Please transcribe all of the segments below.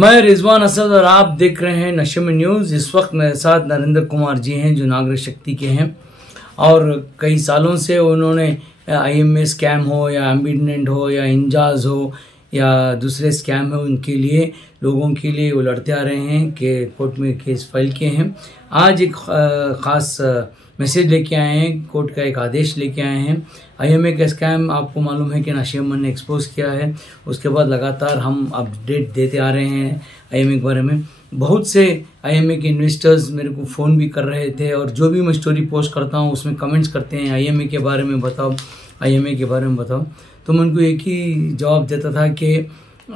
मैं रिजवान असद और आप देख रहे हैं नशे में न्यूज़। इस वक्त मेरे साथ नरेंद्र कुमार जी हैं जो नागरिक शक्ति के हैं और कई सालों से उन्होंने IMA स्कैम हो या एम्बिडेंट हो या इंजाज हो या दूसरे स्कैम हो, उनके लिए लोगों के लिए वो लड़ते आ रहे हैं कि कोर्ट में केस फाइल किए हैं। आज एक ख़ास मैसेज लेके आए हैं, कोर्ट का एक आदेश लेके आए हैं। IMA का स्कैम आपको मालूम है कि नशीमन ने एक्सपोज किया है। उसके बाद लगातार हम अपडेट देते आ रहे हैं IMA के बारे में। बहुत से IMA के इन्वेस्टर्स मेरे को फ़ोन भी कर रहे थे और जो भी मैं स्टोरी पोस्ट करता हूँ उसमें कमेंट्स करते हैं IMA के बारे में बताओ, IMA के बारे में बताओ। तो मैं उनको एक ही जवाब देता था कि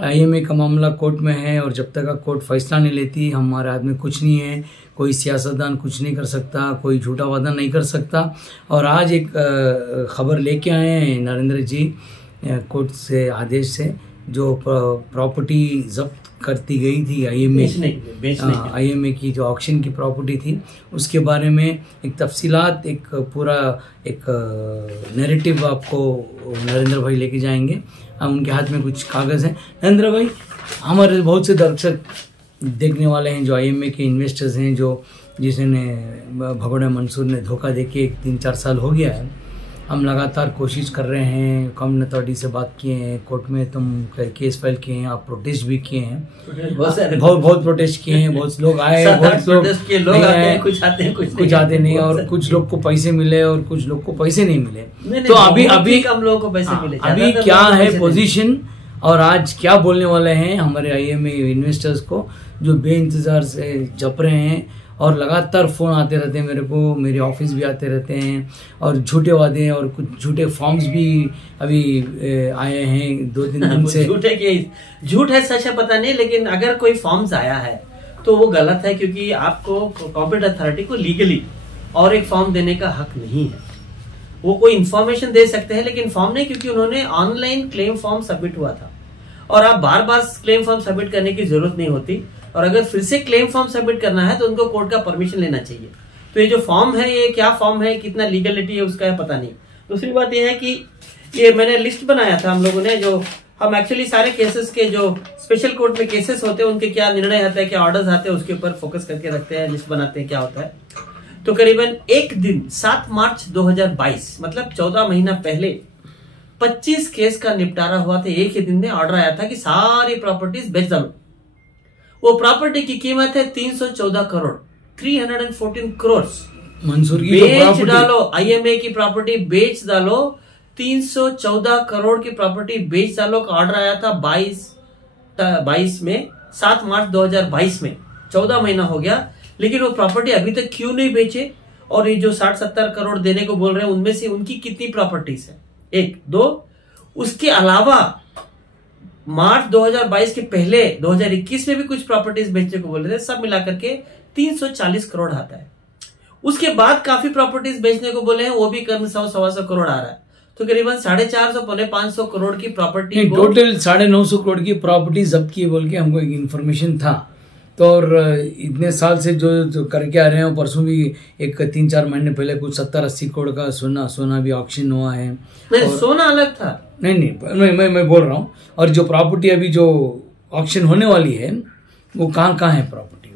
IMA का मामला कोर्ट में है और जब तक कोर्ट फैसला नहीं लेती हमारे हाथ में कुछ नहीं है। कोई सियासतदान कुछ नहीं कर सकता, कोई झूठा वादा नहीं कर सकता। और आज एक खबर लेके आए हैं नरेंद्र जी कोर्ट से आदेश से, जो प्रॉपर्टी जब्त करती गई थी IMA की जो ऑक्शन की प्रॉपर्टी थी उसके बारे में एक तफसीलात, एक पूरा एक नैरेटिव आपको नरेंद्र भाई लेके जाएंगे। उनके हाथ में कुछ कागज़ हैं। नरेंद्र भाई, हमारे बहुत से दर्शक देखने वाले हैं जो IMA के इन्वेस्टर्स हैं, जो जिसने भगोड़ा मंसूर ने धोखा देके 3-4 साल हो गया है। हम लगातार कोशिश कर रहे हैं, कॉमन अथॉरिटी से बात किए हैं, कोर्ट में तुम केस फाइल किए हैं, आप प्रोटेस्ट भी किए हैं, बहुत प्रोटेस्ट किए हैं, बहुत लोग आए, बहुत लोग आए, कुछ आते नहीं और कुछ लोग को पैसे मिले और कुछ लोग को पैसे नहीं मिले। तो अभी कम लोगों को पैसे मिले, अभी क्या है पोजीशन और आज क्या बोलने वाले हैं हमारे IMA इन्वेस्टर्स को जो बेइंतजार से जप रहे हैं और लगातार फ़ोन आते रहते हैं मेरे को, मेरे ऑफिस भी आते रहते हैं और झूठे वादे और कुछ झूठे फॉर्म्स भी अभी आए हैं 2-3 दिन से। झूठ है सच है पता नहीं, लेकिन अगर कोई फॉर्म्स आया है तो वो गलत है, क्योंकि आपको कॉम्पिटेंट अथॉरिटी को लीगली और एक फॉर्म देने का हक नहीं है। वो कोई इन्फॉर्मेशन दे सकते हैं लेकिन फॉर्म नहीं, क्योंकि उन्होंने ऑनलाइन क्लेम फॉर्म सबमिट हुआ था और आप बार बार क्लेम फॉर्म सबमिट करने की जरूरत नहीं होती। और अगर फिर से क्लेम फॉर्म सबमिट करना है तो उनको कोर्ट का परमिशन लेना चाहिए। तो ये जो फॉर्म है, ये क्या फॉर्म है, कितना लीगलिटी है उसका है पता नहीं। दूसरी बात ये है कि ये मैंने लिस्ट बनाया था हम लोगों ने, जो हम एक्चुअली सारे केसेस के जो स्पेशल कोर्ट में केसेस होते हैं उनके क्या निर्णय आता है, क्या ऑर्डर्स आते हैं, उसके ऊपर फोकस करके रखते हैं, लिस्ट बनाते हैं क्या होता है। तो करीबन एक दिन 7 मार्च 2022 मतलब 14 महीना पहले 25 केस का निपटारा हुआ था। एक ही दिन में ऑर्डर आया था कि सारी प्रॉपर्टीज बेच डालो। वो प्रॉपर्टी की कीमत है 314 करोड़, 314 करोड़। मंसूर की बेच डालो, IMA की प्रॉपर्टी बेच डालो, 314 करोड़ की प्रॉपर्टी बेच डालो का ऑर्डर आया था 22 में, 7 मार्च 2022 में। 14 महीना हो गया, लेकिन वो प्रॉपर्टी अभी तक क्यों नहीं बेचे? और ये जो 60-70 करोड़ देने को बोल रहे हैं उनमें से उनकी कितनी प्रॉपर्टीज है? 1, 2। उसके अलावा मार्च 2022 के पहले 2021 में भी कुछ प्रॉपर्टीज बेचने को बोल रहे थे, सब मिलाकर के 340 करोड़ आता है। उसके बाद काफी प्रॉपर्टीज बेचने को बोले हैं, वो भी करीब 100-125 करोड़ आ रहा है। तो करीबन 450-500 करोड़ की प्रॉपर्टी, टोटल 950 करोड़ की प्रॉपर्टी जब्त की बोल के हमको एक इन्फॉर्मेशन था। तो और इतने साल से जो करके आ रहे हैं, परसों भी एक 3-4 महीने पहले कुछ 70-80 करोड़ का सोना भी ऑक्शन हुआ है। नहीं, सोना अलग था। नहीं, मैं बोल रहा हूँ। और जो प्रॉपर्टी अभी जो ऑक्शन होने वाली है वो कहाँ है प्रॉपर्टी?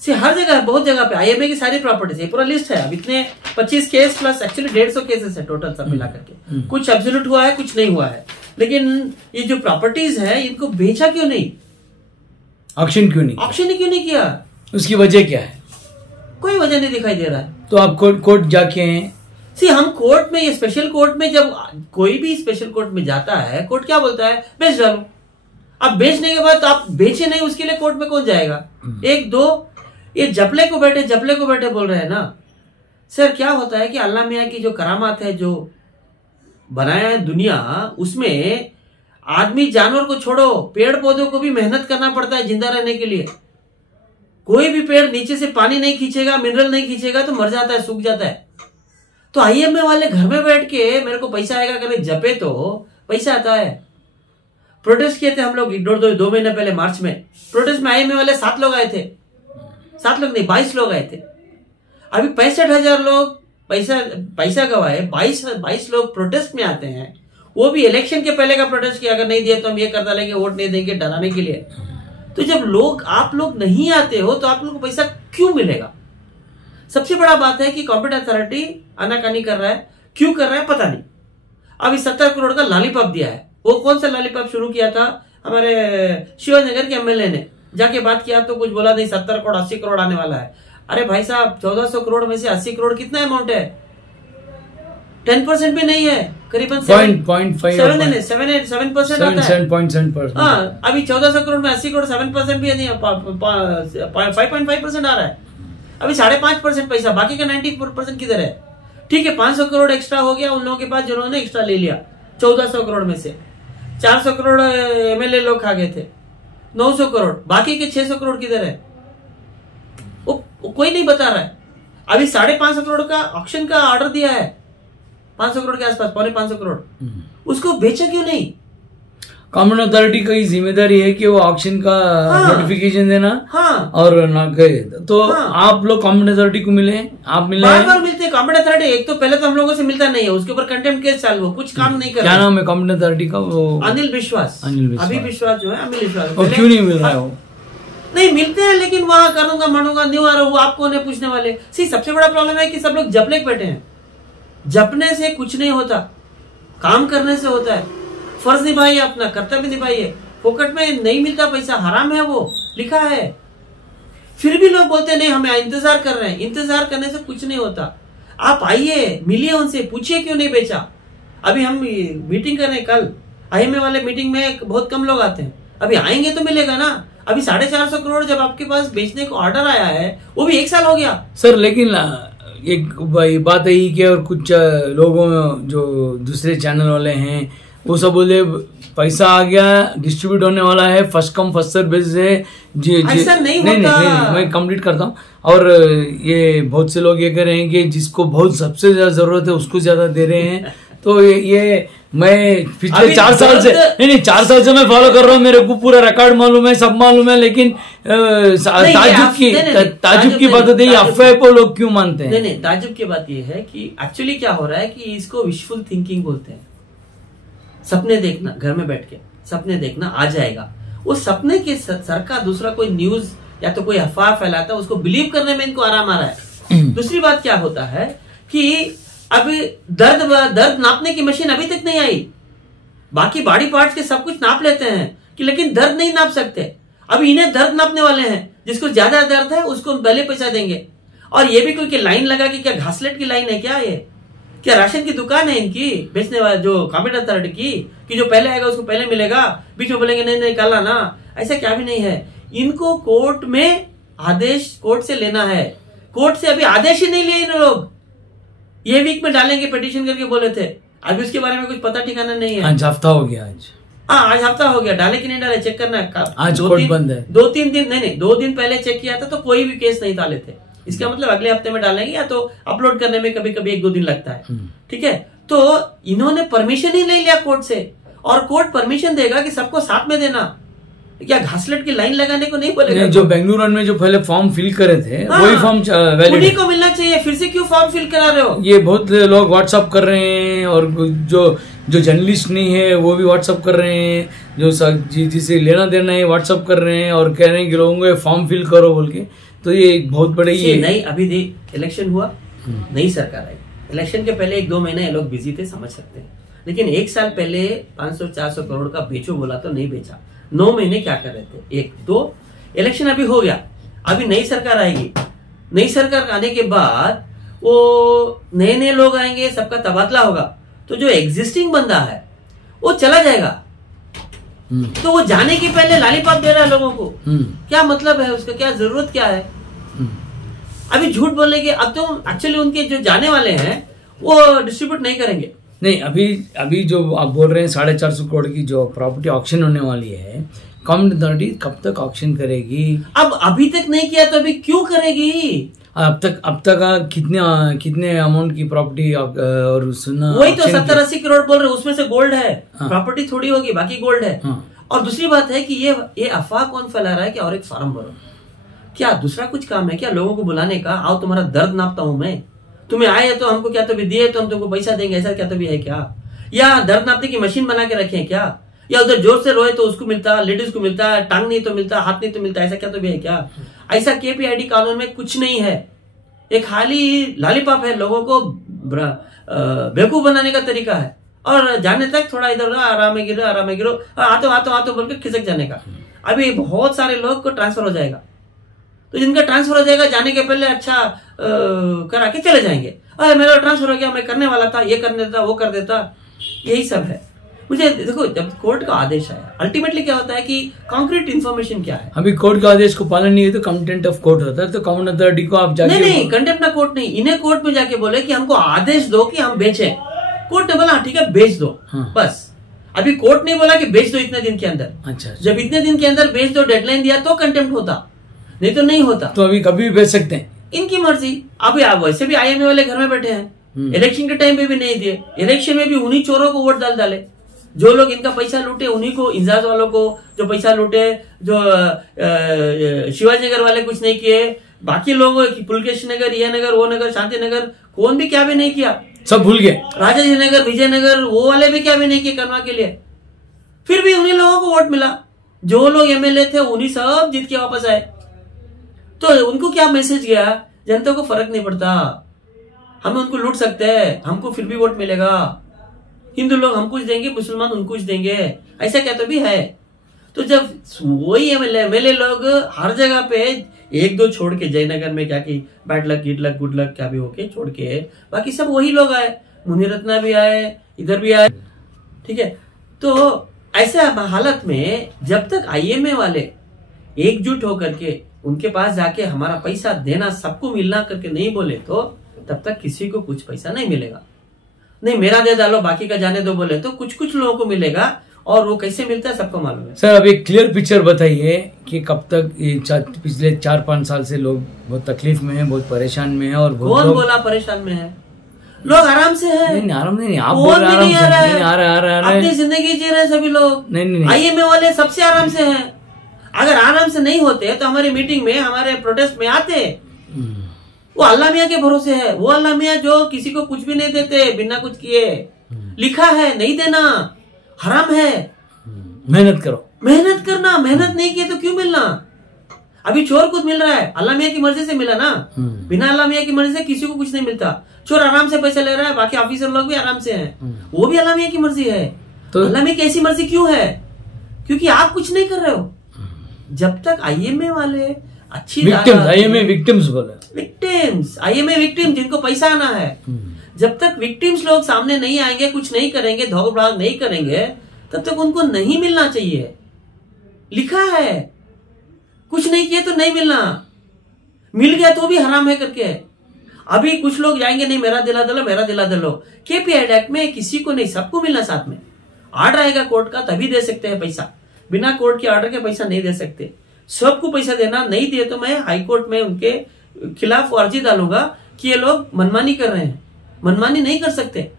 वो हर जगह, बहुत जगह पे IMA की सारी प्रॉपर्टीज है, पूरा लिस्ट है। अब इतने 25 केस प्लस एक्चुअली 150 केसेस है टोटल सब मिला करके। कुछ एब्सोल्यूट हुआ है, कुछ नहीं हुआ है। लेकिन ये जो प्रॉपर्टीज है इनको बेचा क्यों नहीं? ऑक्शन क्यों नहीं किया? उसकी वजह क्या है? कोई वजह नहीं दिखाई दे रहा है। तो आप कोर्ट जाके हैं? हम कोर्ट में, ये स्पेशल कोर्ट में, जब कोई भी स्पेशल कोर्ट में जाता है, कोर्ट क्या बोलता है? बेच डालो। अब बेचने के बाद आप बेचे नहीं, उसके लिए कोर्ट में कौन जाएगा? 1, 2 ये जपले को बैठे बोल रहे हैं ना सर। क्या होता है कि अल्लाह मियाँ की जो करामात है, जो बनाया है दुनिया, उसमें आदमी जानवर को छोड़ो, पेड़ पौधों को भी मेहनत करना पड़ता है जिंदा रहने के लिए। कोई भी पेड़ नीचे से पानी नहीं खींचेगा, मिनरल नहीं खींचेगा तो मर जाता है, सूख जाता है। तो IMA वाले घर में बैठ के मेरे को पैसा आएगा करके जपे तो पैसा आता है। प्रोटेस्ट किए थे हम लोग 2 महीने पहले मार्च में। प्रोटेस्ट में IMA वाले 7 लोग आए थे, 7 लोग नहीं 22 लोग आए थे। अभी 65,000 लोग पैसा गवाए, 22 लोग प्रोटेस्ट में आते हैं। वो भी इलेक्शन के पहले का प्रोटेस्ट किया, अगर नहीं दिया तो हम ये कर डालेंगे, वोट नहीं देंगे, डराने के लिए। तो जब आप लोग नहीं आते हो तो आप लोग को पैसा क्यों मिलेगा? सबसे बड़ा बात है कि कॉम्पिटेंट अथॉरिटी आनाकानी कर रहा है, क्यों कर रहा है पता नहीं। अभी 70 करोड़ का लॉलीपॉप दिया है। वो कौन सा लॉलीपॉप शुरू किया था? हमारे शिवानगर के एमएलए ने जाके बात किया तो कुछ बोला नहीं, 70 करोड़ 80 करोड़ आने वाला है। अरे भाई साहब, 1400 करोड़ में से 80 करोड़ कितना अमाउंट है? 10% भी नहीं है, करीबन 7% आता है। 7.7%। हाँ, अभी 1400 करोड़ में 80 करोड़ 7% भी नहीं, 5.5% आ रहा है। अभी 5.5% पैसा, बाकी का 90% किधर है? ठीक है, 500 करोड़ एक्स्ट्रा हो गया उन लोगों के पास जिन्होंने एक्स्ट्रा ले लिया 1400 करोड़ में से। 400 करोड़ एमएलए लोग खा गए थे, 900 करोड़, बाकी के 600 करोड़ किधर है? वो कोई नहीं बता रहा है। अभी 550 करोड़ का ऑक्शन का ऑर्डर दिया है, 500 करोड़ के आसपास, 550 करोड़, उसको बेचा क्यों नहीं? कॉम्पिटेंट अथॉरिटी की जिम्मेदारी है कि वो ऑक्शन का नोटिफिकेशन देना। हाँ, और ना करे तो आप लोग कॉम्पिटेंट अथॉरिटी को मिले, आप मिले? बार मिलते हैं कॉम्पिटेंट अथॉरिटी। एक तो पहले तो हम लोगों से मिलता नहीं है, उसके ऊपर कंटेम्प्ट केस चालू हो, कुछ काम नहीं कर रहा। क्या नाम है कॉम्पिटेंट अथॉरिटी का? वो अनिल विश्वास। अभी विश्वास जो है, अनिल विश्वास। और क्यों नहीं मिल रहा है वो? नहीं मिलते हैं, लेकिन वहां करूंगा मानूंगा न्यू आ रहा, वो आपको नहीं पूछने वाले। सबसे बड़ा प्रॉब्लम है कि सब लोग जपने बैठे हैं। जपने से कुछ नहीं होता, काम करने से होता है। फर्ज निभाइए, अपना कर्तव्य निभाइए। फोकट में नहीं मिलता पैसा, हराम है, वो लिखा है। फिर भी लोग बोलते नहीं हमें इंतजार कर रहे हैं। इंतजार करने से कुछ नहीं होता। आप आइए, मिलिए उनसे, पूछिए क्यों नहीं बेचा। अभी हम मीटिंग कर रहे हैं, कल आईएमए वाले मीटिंग में बहुत कम लोग आते हैं। अभी आएंगे तो मिलेगा ना। अभी 450 करोड़ जब आपके पास बेचने को ऑर्डर आया है, वो भी 1 साल हो गया सर। लेकिन एक बात है कि और कुछ लोगों जो दूसरे चैनल वाले हैं वो सब बोले पैसा आ गया, डिस्ट्रीब्यूट होने वाला है, first come first serve basis है। ऐसा नहीं होता। नहीं, मैं कंप्लीट करता हूँ। और ये बहुत से लोग ये कह रहे हैं कि जिसको बहुत सबसे ज्यादा जरूरत है उसको ज्यादा दे रहे हैं। तो ये मैं पिछले 4 साल से नहीं 4 साल से मैं फॉलो कर रहा हूँ। मेरे को पूरा रिकॉर्ड मालूम है, सब मालूम है। लेकिन ताजुब की बात होती है, अफवाह को लोग क्यों मानते हैं? नहीं, ताजुब की बात ये है कि एक्चुअली क्या हो रहा है कि इसको विशफुल थिंकिंग बोलते हैं। सपने देखना, घर में बैठ के सपने देखना, आ जाएगा। वो सपने के सर का दूसरा कोई न्यूज या तो कोई अफवाह फैलाता है, उसको बिलीव करने में इनको आराम आ रहा है। दूसरी बात क्या होता है कि अभी दर्द नापने की मशीन अभी तक नहीं आई। बाकी बॉडी पार्ट्स के सब कुछ नाप लेते हैं कि, लेकिन दर्द नहीं नाप सकते। अभी इन्हें दर्द नापने वाले हैं। जिसको ज्यादा दर्द है उसको पहले पैसा देंगे। और ये भी कोई लाइन लगा कि क्या घासलेट की लाइन है क्या? ये क्या राशन की दुकान है इनकी बेचने वाले जो कॉम्पिटेंट अथॉरिटी की, कि जो पहले आएगा उसको पहले मिलेगा, बीच में बोलेंगे नहीं कल आना? ऐसा क्या भी नहीं है। इनको कोर्ट में आदेश कोर्ट से लेना है। कोर्ट से अभी आदेश ही नहीं लिए इन लोग। ये वीक में डालेंगे पिटीशन करके बोले थे, अभी उसके बारे में कुछ पता ठिकाना नहीं है। आज हफ्ता हो गया। आज हफ्ता हो गया, डाले कि नहीं डाले चेक करना है। आज कोर्ट बंद है। 2-3 दिन नहीं 2 दिन पहले चेक किया था तो कोई भी केस नहीं डाले थे। इसका मतलब अगले हफ्ते में डालेंगे, या तो अपलोड करने में कभी कभी 1-2 दिन लगता है। ठीक है, तो इन्होंने परमिशन ही नहीं लिया कोर्ट से, और कोर्ट परमिशन देगा कि सबको साथ में देना। क्या घासलेट की लाइन लगाने को नहीं बोलेगा? जो बेंगलुरु में जो पहले फॉर्म फिल करे थे वही फॉर्म उन्हीं को मिलना चाहिए। फिर से क्यों फॉर्म फिल करा रहे हो? ये बहुत लोग व्हाट्सअप कर रहे हैं, और जो जर्नलिस्ट नहीं है वो भी व्हाट्सअप कर रहे हैं, जो जिसे लेना देना है व्हाट्सअप कर रहे हैं और कह रहे हैं कि लोगों को फॉर्म फिल करो बोल के। तो ये एक बहुत बड़े ये नहीं, अभी इलेक्शन हुआ, नई सरकार आई। इलेक्शन के पहले 1-2 महीने ये लोग बिजी थे, समझ सकते हैं। लेकिन 1 साल पहले 500-400 करोड़ का बेचो बोला तो नहीं बेचा। 9 महीने क्या कर रहे थे? 1-2 इलेक्शन अभी हो गया, अभी नई सरकार आएगी। नई सरकार आने के बाद वो नए लोग आएंगे, सबका तबादला होगा, तो जो एग्जिस्टिंग बंदा है वो चला जाएगा। तो वो जाने के पहले लॉलीपॉप दे रहा है लोगों को। क्या मतलब है उसका? क्या जरूरत क्या है? अभी झूठ बोलने के, अब तो एक्चुअली उनके जो जाने वाले हैं वो डिस्ट्रीब्यूट नहीं करेंगे। नहीं, अभी जो आप बोल रहे हैं 450 करोड़ की जो प्रॉपर्टी ऑक्शन होने वाली है, कॉम्पिटेंट अथॉरिटी कब तक ऑक्शन करेगी? अब अभी तक नहीं किया तो अभी क्यों करेगी? अब तक कितने अमाउंट की प्रॉपर्टी और सुना वही तो 70-80 करोड़ बोल रहे, उसमें से गोल्ड है। प्रॉपर्टी थोड़ी होगी, बाकी गोल्ड है। और दूसरी बात है कि ये अफवाह कौन फैला रहा है कि और एक फार्म भरो? क्या दूसरा कुछ काम है क्या लोगों को बुलाने का? आओ तुम्हारा दर्द नापता हूं मैं, तुम्हें आए तो हमको क्या तो भी दिए तो हम तुमको पैसा देंगे, ऐसा क्या तो भी है क्या? या दर्द नापने की मशीन बना के रखें क्या? या उधर जोर से रोए तो उसको मिलता, लेडीज को मिलता, टांग नहीं तो मिलता, हाथ नहीं तो मिलता, ऐसा क्या तो भी है क्या? ऐसा केपीआईडी कानून में कुछ नहीं है। एक खाली लॉलीपॉप है, लोगों को बेवकूफ बनाने का तरीका है, और जाने तक थोड़ा इधर आराम में गिरो, आतो बोल के खिसक जाने का। अभी बहुत सारे लोग को ट्रांसफर हो जाएगा, तो जिनका ट्रांसफर हो जाएगा जाने के पहले अच्छा करा के चले जाएंगे, अरे मेरा ट्रांसफर हो गया, मैं करने वाला था, ये कर देता, वो कर देता, यही सब है। मुझे देखो, जब कोर्ट का आदेश आया, अल्टीमेटली क्या होता है कि कॉन्क्रीट इन्फॉर्मेशन क्या है। अभी कोर्ट का आदेश को पालन नहीं है तो कंटेम्प्ट ऑफ कोर्ट होता है, तो काउंट अथॉरिटी को आप जाके नहीं कंटेम्प्ट ऑफ कोर्ट नहीं, इन्हें कोर्ट में जाके बोले कि हमको आदेश दो कि हम बेचें। कोर्ट ने बोला ठीक है बेच दो, बस। अभी कोर्ट ने बोला कि बेच दो इतने दिन के अंदर। अच्छा। जब इतने दिन के अंदर बेच दो, डेडलाइन दिया, तो कंटेम्प्ट होता, नहीं तो नहीं होता। तो अभी कभी भी बेच सकते हैं, इनकी मर्जी। अभी आप वैसे भी आईएमए वाले घर में बैठे हैं, इलेक्शन के टाइम पे भी नहीं दिए, इलेक्शन में भी उन्हीं चोरों को वोट डाले, जो लोग इनका पैसा लूटे उन्हीं को, इंजाज वालों को जो पैसा लूटे, जो शिवाजी नगर वाले कुछ नहीं किए, बाकी लोग पुलकेश नगर, ये नगर, वो नगर, शांति नगर, कौन भी क्या भी नहीं किया, सब भूल गए। राजाजी नगर, विजयनगर, वो वाले भी क्या भी नहीं किए करवा के लिए, फिर भी उन्हीं लोगों को वोट मिला। जो लोग एमएलए थे उन्हीं सब जीत के वापस आए। तो उनको क्या मैसेज गया, जनता को फर्क नहीं पड़ता, हमें उनको लूट सकते हैं, हमको फिर भी वोट मिलेगा, हिंदू लोग हम कुछ देंगे, मुसलमान उनको कुछ देंगे, ऐसा क्या तो भी है। तो जब वही एमएलए लोग हर जगह पे एक दो छोड़ के, जयनगर में क्या की बैड लक, गुड लक क्या भी होके छोड़ के, बाकी सब वही लोग आए, मुनिरत्ना भी आए, इधर भी आए, ठीक है। तो ऐसा हालत में जब तक आईएमए वाले एकजुट होकर के उनके पास जाके हमारा पैसा देना, सबको मिलना करके नहीं बोले, तो तब तक किसी को कुछ पैसा नहीं मिलेगा। नहीं मेरा दे डालो बाकी का जाने दो बोले तो कुछ लोगों को मिलेगा, और वो कैसे मिलता है सबको मालूम है। सर अब एक क्लियर पिक्चर बताइए कि कब तक ये पिछले 4-5 साल से लोग बहुत तकलीफ में हैं, बहुत परेशान में हैं, और कौन बोला परेशान में है? लोग आराम से है। नहीं आराम नहीं, आप बोल रहे हैं आ रहा है, अपनी जिंदगी जी रहे सभी लोग। नहीं आईएमए वाले सबसे आराम से हैं। अगर आराम से नहीं होते तो हमारी मीटिंग में, हमारे प्रोटेस्ट में आते। वो अल्लाह मियाँ के भरोसे है, वो अल्लाह मियाँ जो किसी को कुछ भी नहीं देते बिना कुछ किए, लिखा है नहीं देना, हराम है। मेहनत करो, मेहनत करना, मेहनत नहीं किए तो क्यों मिलना? अभी चोर खुद मिल रहा है, अल्लाह मियाँ की मर्जी से मिला ना, बिना अल्लाह मियाँ की मर्जी से किसी को कुछ नहीं मिलता। चोर आराम से पैसा ले रहा है, बाकी ऑफिसर लोग भी आराम से हैं, वो भी अल्लाह मियाँ की मर्जी है। तो अल्लाह मियाँ की ऐसी मर्जी क्यों है? क्योंकि आप कुछ नहीं कर रहे हो। जब तक आईएमए वाले अच्छी आईएमए विक्टिम्स बोले, विक्टिम्स, आईएमए विक्टिम जिनको पैसा आना है, जब तक विक्टिम्स लोग सामने नहीं आएंगे, कुछ नहीं करेंगे, धोखाधड़ी नहीं करेंगे, तब तक उनको नहीं मिलना चाहिए। लिखा है, कुछ नहीं किए तो नहीं मिलना, मिल गया तो भी हराम है करके। अभी कुछ लोग जाएंगे, नहीं मेरा दिला दलो, मेरा दिला दलो। केपीआईडी एक्ट में किसी को नहीं, सबको मिलना साथ में। आर्डर आएगा कोर्ट का तभी दे सकते हैं पैसा, बिना कोर्ट के ऑर्डर के पैसा नहीं दे सकते। सबको पैसा देना, नहीं दिए तो मैं हाई कोर्ट में उनके खिलाफ अर्जी डालूंगा कि ये लोग मनमानी कर रहे हैं। मनमानी नहीं कर सकते।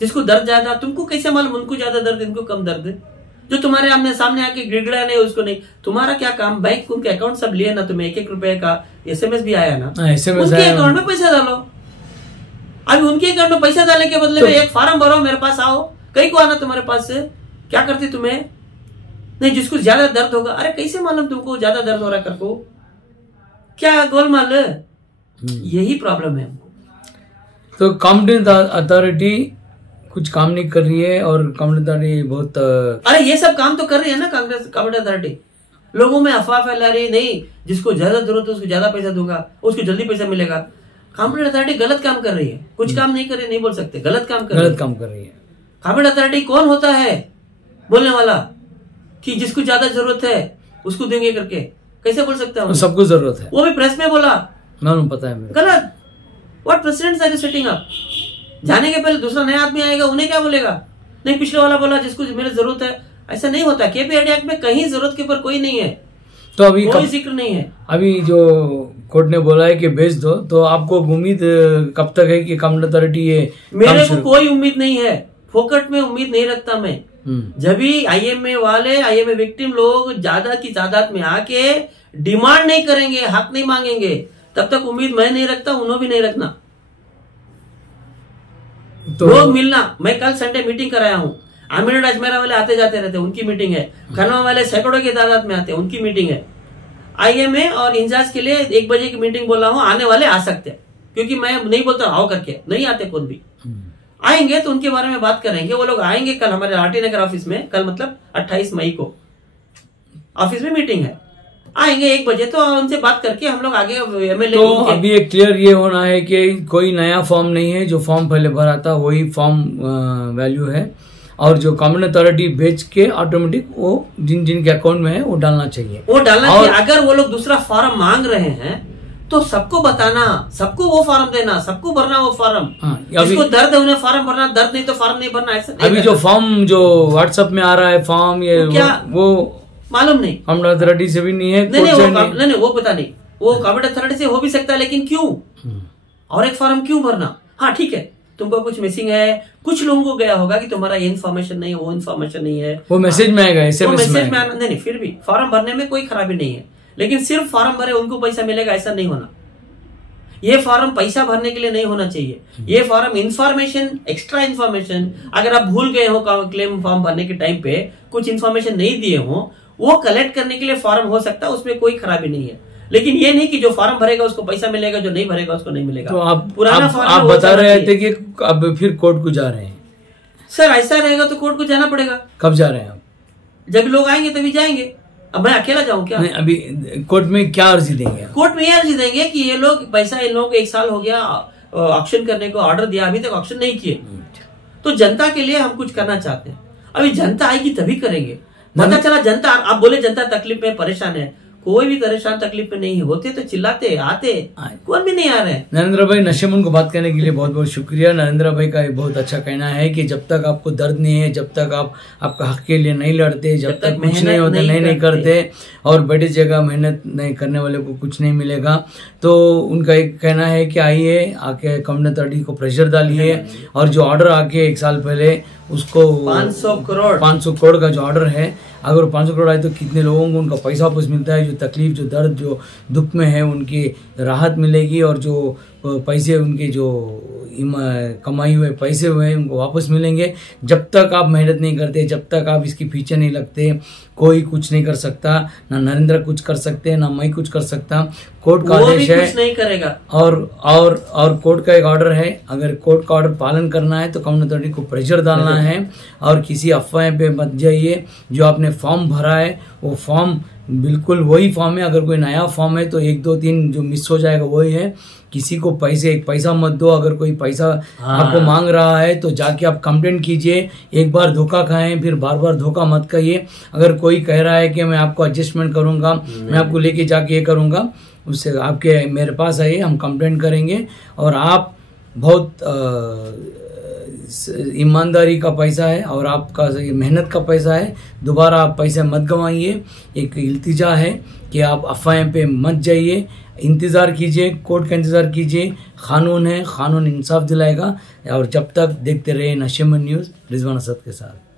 जिसको दर्द ज्यादा, तुमको कैसे मालूम उनको ज्यादा दर्द, इनको कम दर्द है? जो तुम्हारे आमने सामने आके गिड़गिड़ा नहीं, उसको नहीं। तुम्हारा क्या काम, बैंक उनके अकाउंट सब लिए ना, तुम्हें 1-1 रुपए का एसएमएस भी आया ना, उनके अकाउंट में पैसा डालो। अभी उनके अकाउंट में पैसा डालने के बदले में एक फॉर्म भरो, मेरे पास आओ, कहीं को आना तुम्हारे पास से, क्या करती तुम्हें? नहीं, जिसको ज्यादा दर्द होगा, अरे कैसे मालूम तुमको ज्यादा दर्द हो रहा है करको? क्या गोलमाल? यही प्रॉब्लम है हमको। तो कॉम्पिटेंट अथॉरिटी कुछ काम नहीं कर रही है, और कॉम्पिटेंट अथॉरिटी बहुत अरे ये सब काम तो कर रही है ना कांग्रेस कॉम्पिटेंट अथॉरिटी। लोगों में अफवाह फैला रही, नहीं जिसको ज्यादा जरूरत है उसको ज्यादा पैसा दूंगा, उसको जल्दी पैसा मिलेगा। कॉम्पिटेंट अथॉरिटी गलत काम कर रही है, कुछ काम नहीं कर रही, नहीं बोल सकते, गलत काम कर रही है। कॉम्पिटेंट अथॉरिटी कौन होता है बोलने वाला कि जिसको ज्यादा जरूरत है उसको देंगे करके? कैसे बोल सकता हूँ? सबको जरूरत है, वो भी प्रेस में बोला, मालूम पता है मेरे। गलत। What president are you setting up? जाने के पहले दूसरा नया आदमी आएगा, उन्हें क्या बोलेगा? नहीं पिछले वाला बोला जिसको मेरी जरूरत है। ऐसा नहीं होता। केपीआईडी एक्ट में कहीं जरूरत के ऊपर कोई नहीं है, तो अभी कोई जिक्र नहीं है। अभी जो कोर्ट ने बोला है कि बेच दो, तो आपको उम्मीद कब तक है कि कॉम्पिटेंट अथॉरिटी ये? मेरे को कोई उम्मीद नहीं है, फोकट में उम्मीद नहीं रखता मैं। जब भी आईएमए वाले, आईएमए विक्टिम लोग ज्यादा की तादाद में आके डिमांड नहीं करेंगे, हक नहीं मांगेंगे, तब तक उम्मीद मैं नहीं रखता, उन्होंने भी नहीं रखना। तो लोग मिलना, मैं कल संडे मीटिंग कराया हूँ, आमिर अजमेरा वाले आते जाते रहते, उनकी मीटिंग है। खनवा वाले सैकड़ों की तादाद में आते हैं, उनकी मीटिंग है। IMA और इंजाज के लिए 1 बजे की मीटिंग बोला हूं, आने वाले आ सकते हैं, क्योंकि मैं नहीं बोलता आओ करके, नहीं आते कौन भी। आएंगे तो उनके बारे में बात करेंगे। वो लोग आएंगे कल हमारे RT नगर ऑफिस में, कल मतलब 28 मई को ऑफिस में मीटिंग है। आएंगे 1 बजे, तो उनसे बात करके हम लोग आगे MLA। तो अभी एक क्लियर ये होना है कि कोई नया फॉर्म नहीं है, जो फॉर्म पहले भरा था वही फॉर्म वैल्यू है, और जो कॉमन अथॉरिटी बेच के ऑटोमेटिक वो जिनके अकाउंट में है वो डालना चाहिए, वो डालना चाहिए। अगर वो लोग दूसरा फॉर्म मांग रहे हैं तो सबको बताना, सबको वो फॉर्म देना, सबको भरना वो फॉर्म। जिसको दर्द है उन्हें फॉर्म भरना, दर्द नहीं तो फॉर्म नहीं भरना। ऐसा अभी जो फॉर्म जो व्हाट्सएप में आ रहा है फॉर्म, ये वो मालूम नहीं, कॉमन अथॉरिटी से भी नहीं है। नहीं वो पता नहीं, वो कॉमन अथॉरिटी से हो भी सकता है, लेकिन क्यों और एक फॉर्म क्यों भरना? हाँ ठीक है, तुमको कुछ मिसिंग है, कुछ लोगों को गया होगा कि तुम्हारा ये इन्फॉर्मेशन नहीं है, वो इन्फॉर्मेशन नहीं है, वो मैसेज में आएगा, SMS में आना। नहीं, फिर भी फॉर्म भरने में कोई खराबी नहीं है, लेकिन सिर्फ फॉर्म भरे उनको पैसा मिलेगा ऐसा नहीं होना। ये फॉर्म पैसा भरने के लिए नहीं होना चाहिए। ये फॉर्म इन्फॉर्मेशन, एक्स्ट्रा इन्फॉर्मेशन, अगर आप भूल गए हो क्लेम फॉर्म भरने के टाइम पे कुछ इन्फॉर्मेशन नहीं दिए हो, वो कलेक्ट करने के लिए फॉर्म हो सकता है, उसमें कोई खराबी नहीं है। लेकिन ये नहीं कि जो फॉर्म भरेगा उसको पैसा मिलेगा, जो नहीं भरेगा उसको नहीं मिलेगा। तो आप पुराना फॉर्म आप बता रहे थे कि अब फिर कोर्ट को जा रहे हैं। सर ऐसा रहेगा तो कोर्ट को जाना पड़ेगा। कब जा रहे हैं आप? जब लोग आएंगे तभी जाएंगे। अब मैं अकेला जाऊं क्या? नहीं, अभी कोर्ट में क्या अर्जी देंगे? कोर्ट में ये अर्जी देंगे कि ये लोग पैसा, इन लोगों को 1 साल हो गया ऑक्शन करने को ऑर्डर दिया, अभी तक ऑक्शन नहीं किए, तो जनता के लिए हम कुछ करना चाहते हैं। अभी जनता आएगी तभी करेंगे। पता चला जनता, आप बोले जनता तकलीफ में परेशान है, कोई भी परेशान तकलीफ में नहीं होते तो चिल्लाते आते, कौन भी नहीं आ रहे। नरेंद्र भाई, नशेमन को बात करने के लिए बहुत बहुत शुक्रिया। नरेंद्र भाई का बहुत अच्छा कहना है कि जब तक आपको दर्द नहीं है, जब तक आप आपका हक के लिए नहीं लड़ते, जब तक कुछ नहीं होते, नहीं करते, और बड़ी जगह मेहनत नहीं करने वाले को कुछ नहीं मिलेगा। तो उनका एक कहना है कि आइए, आके कॉमन अथॉरिटी को प्रेशर डालिए, और जो ऑर्डर आके 1 साल पहले उसको 500 करोड़ का जो ऑर्डर है, अगर 500 करोड़ आए तो कितने लोगों को उनका पैसा वापस मिलता है, जो तकलीफ, जो दर्द, जो दुख में है उनकी राहत मिलेगी, और जो पैसे उनके जो कमाई हुए पैसे हुए उनको वापस मिलेंगे। जब तक आप मेहनत नहीं करते, जब तक आप इसके पीछे नहीं लगते, कोई कुछ नहीं कर सकता। ना नरेंद्र कुछ कर सकते, ना मैं कुछ कर सकता। कोर्ट का आदेश है, कुछ नहीं करेगा। और कोर्ट का एक ऑर्डर है, अगर कोर्ट का ऑर्डर पालन करना है तो कॉमन अथॉरिटी को प्रेशर डालना है, और किसी अफवाह पे मत जाइए। जो आपने फॉर्म भरा है वो फॉर्म बिल्कुल वही फॉर्म है। अगर कोई नया फॉर्म है तो 1, 2, 3 जो मिस हो जाएगा वही है। किसी को एक पैसा मत दो। अगर कोई पैसा आपको मांग रहा है तो जाके आप कंप्लेंट कीजिए। एक बार धोखा खाएं, फिर बार बार धोखा मत खाइए। अगर कोई कह रहा है कि मैं आपको एडजस्टमेंट करूंगा, मैं आपको लेके जाके ये करूंगा, उससे आपके मेरे पास आइए, हम कंप्लेंट करेंगे। और आप बहुत ईमानदारी का पैसा है और आपका मेहनत का पैसा है, दोबारा आप पैसे मत गंवाइए। एक इल्तिजा है कि आप अफवाह पे मत जाइए, इंतज़ार कीजिए, कोर्ट का इंतज़ार कीजिए। कानून है, कानून इंसाफ दिलाएगा। और जब तक देखते रहे नशेमन न्यूज़, रिजवान असद के साथ।